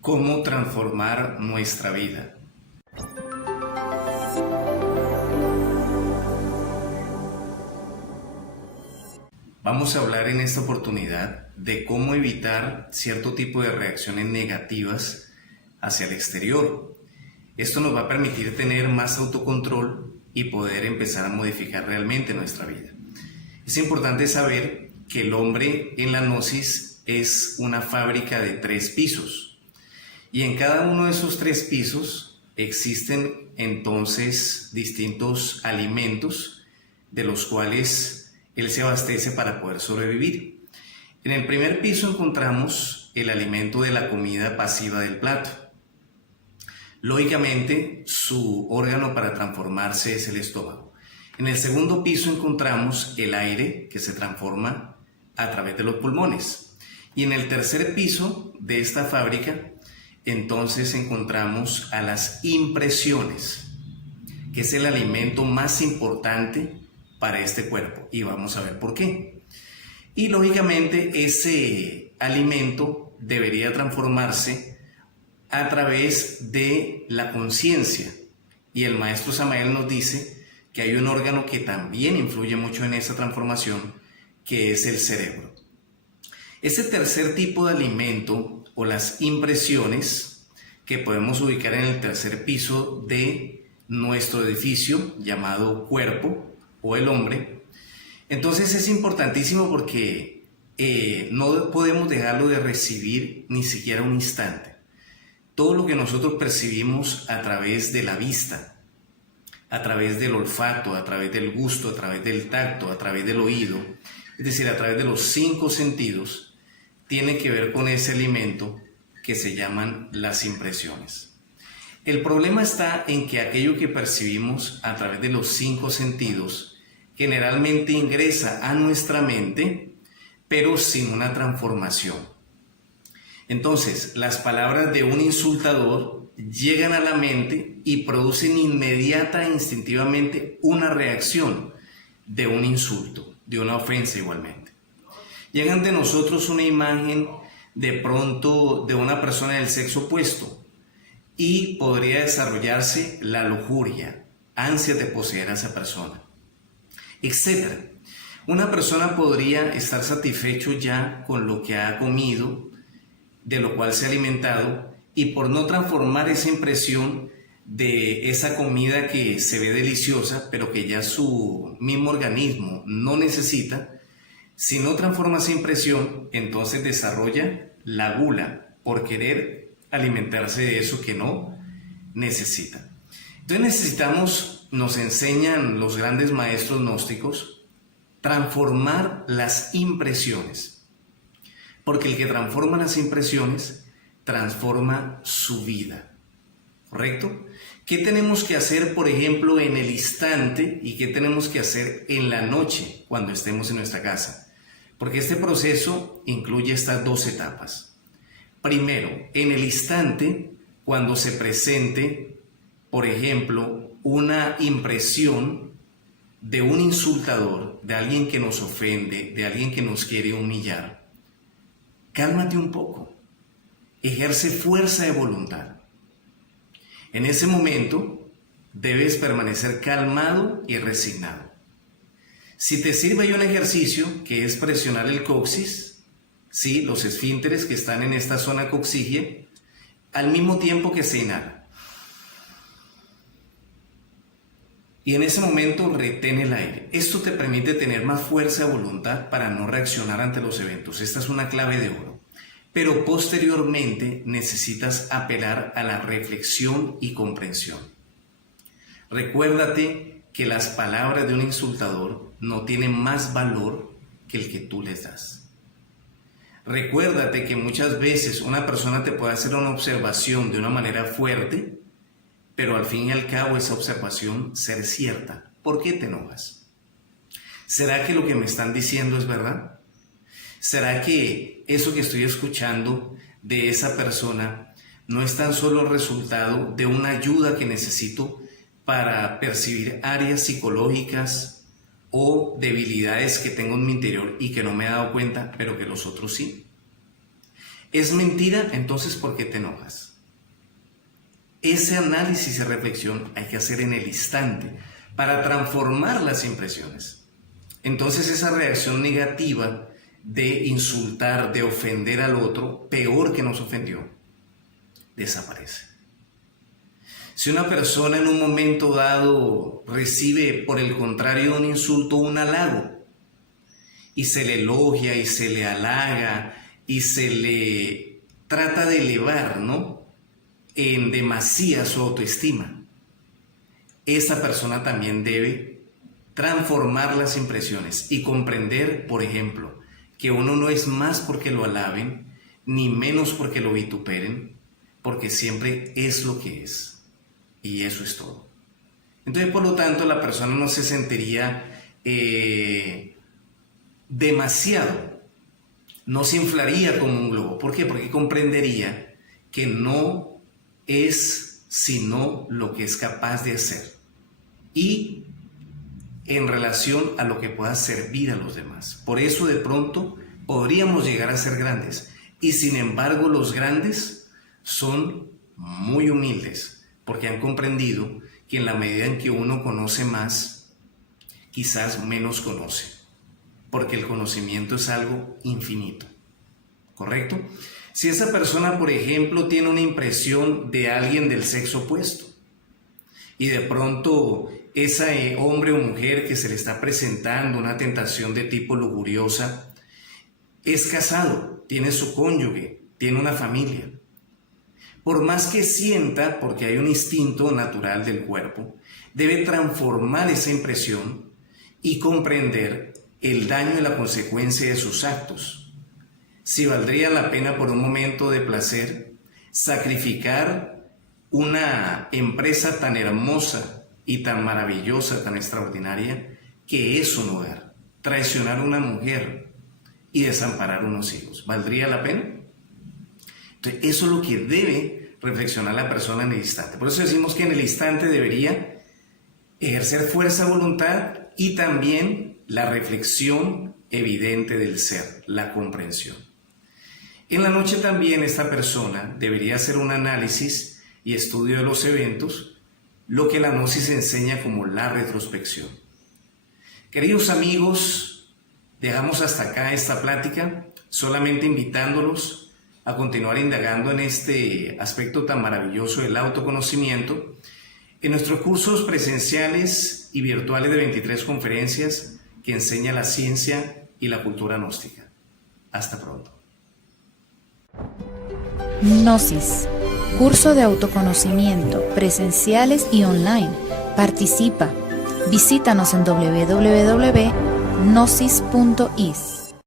¿Cómo transformar nuestra vida? Vamos a hablar en esta oportunidad de cómo evitar cierto tipo de reacciones negativas hacia el exterior. Esto nos va a permitir tener más autocontrol y poder empezar a modificar realmente nuestra vida. Es importante saber que el hombre en la gnosis es una fábrica de 3 pisos. Y en cada uno de esos 3 pisos existen entonces distintos alimentos de los cuales él se abastece para poder sobrevivir. En el primer piso encontramos el alimento de la comida pasiva del plato. Lógicamente, su órgano para transformarse es el estómago. En el segundo piso encontramos el aire que se transforma a través de los pulmones. Y en el tercer piso de esta fábrica, entonces encontramos a las impresiones, que es el alimento más importante para este cuerpo. Y vamos a ver por qué. Y lógicamente ese alimento debería transformarse a través de la conciencia. Y el maestro Samael nos dice que hay un órgano que también influye mucho en esa transformación, que es el cerebro. Ese tercer tipo de alimento o las impresiones que podemos ubicar en el tercer piso de nuestro edificio llamado cuerpo o el hombre, entonces es importantísimo porque no podemos dejarlo de recibir ni siquiera un instante. Todo lo que nosotros percibimos a través de la vista, a través del olfato, a través del gusto, a través del tacto, a través del oído, es decir, a través de los 5 sentidos, tiene que ver con ese alimento que se llaman las impresiones. El problema está en que aquello que percibimos a través de los 5 sentidos generalmente ingresa a nuestra mente, pero sin una transformación. Entonces, las palabras de un insultador llegan a la mente y producen inmediata e instintivamente una reacción de un insulto, de una ofensa igualmente. Llegan de nosotros una imagen de pronto de una persona del sexo opuesto y podría desarrollarse la lujuria, ansia de poseer a esa persona, etc. Una persona podría estar satisfecho ya con lo que ha comido, de lo cual se ha alimentado, y por no transformar esa impresión de esa comida que se ve deliciosa, pero que ya su mismo organismo no necesita, si no transforma esa impresión, entonces desarrolla la gula por querer alimentarse de eso que no necesita. Entonces nos enseñan los grandes maestros gnósticos, transformar las impresiones. Porque el que transforma las impresiones, transforma su vida. ¿Correcto? ¿Qué tenemos que hacer, por ejemplo, en el instante y qué tenemos que hacer en la noche cuando estemos en nuestra casa? Porque este proceso incluye estas 2 etapas. Primero, en el instante, cuando se presente, por ejemplo, una impresión de un insultador, de alguien que nos ofende, de alguien que nos quiere humillar, cálmate un poco, ejerce fuerza de voluntad. En ese momento debes permanecer calmado y resignado. Si te sirve, hay un ejercicio que es presionar el coxis, ¿sí? Los esfínteres que están en esta zona coxígea, al mismo tiempo que se inhala. Y en ese momento retén el aire. Esto te permite tener más fuerza de voluntad para no reaccionar ante los eventos. Esta es una clave de oro. Pero posteriormente necesitas apelar a la reflexión y comprensión. Recuérdate que las palabras de un insultador no tienen más valor que el que tú les das. Recuérdate que muchas veces una persona te puede hacer una observación de una manera fuerte, pero al fin y al cabo esa observación ser cierta. ¿Por qué te enojas? ¿Será que lo que me están diciendo es verdad? ¿Será que eso que estoy escuchando de esa persona no es tan solo el resultado de una ayuda que necesito para percibir áreas psicológicas o debilidades que tengo en mi interior y que no me he dado cuenta, pero que los otros sí? ¿Es mentira? Entonces, ¿por qué te enojas? Ese análisis y reflexión hay que hacer en el instante para transformar las impresiones. Entonces esa reacción negativa de insultar, de ofender al otro, peor que nos ofendió, desaparece. Si una persona en un momento dado recibe, por el contrario, un insulto, un halago, y se le elogia y se le halaga y se le trata de elevar, ¿no?, en demasía su autoestima, esa persona también debe transformar las impresiones y comprender, por ejemplo, que uno no es más porque lo alaben, ni menos porque lo vituperen, porque siempre es lo que es. Y eso es todo. Entonces, por lo tanto, la persona no se sentiría demasiado, no se inflaría como un globo. ¿Por qué? Porque comprendería que no es sino lo que es capaz de hacer y en relación a lo que pueda servir a los demás. Por eso de pronto podríamos llegar a ser grandes, y sin embargo los grandes son muy humildes porque han comprendido que en la medida en que uno conoce más, quizás menos conoce, porque el conocimiento es algo infinito, ¿correcto? Si esa persona, por ejemplo, tiene una impresión de alguien del sexo opuesto y de pronto ese hombre o mujer que se le está presentando una tentación de tipo lujuriosa es casado, tiene su cónyuge, tiene una familia, por más que sienta, porque hay un instinto natural del cuerpo, debe transformar esa impresión y comprender el daño y la consecuencia de sus actos. Si valdría la pena por un momento de placer sacrificar una empresa tan hermosa y tan maravillosa, tan extraordinaria, que es un hogar, traicionar a una mujer y desamparar unos hijos. ¿Valdría la pena? Entonces, eso es lo que debe reflexionar la persona en el instante. Por eso decimos que en el instante debería ejercer fuerza de voluntad y también la reflexión evidente del ser, la comprensión. En la noche también esta persona debería hacer un análisis y estudio de los eventos, lo que la gnosis enseña como la retrospección. Queridos amigos, dejamos hasta acá esta plática, solamente invitándolos a continuar indagando en este aspecto tan maravilloso del autoconocimiento en nuestros cursos presenciales y virtuales de 23 conferencias que enseña la ciencia y la cultura gnóstica. Hasta pronto. Gnosis, curso de autoconocimiento, presenciales y online. Participa. Visítanos en www.gnosis.is.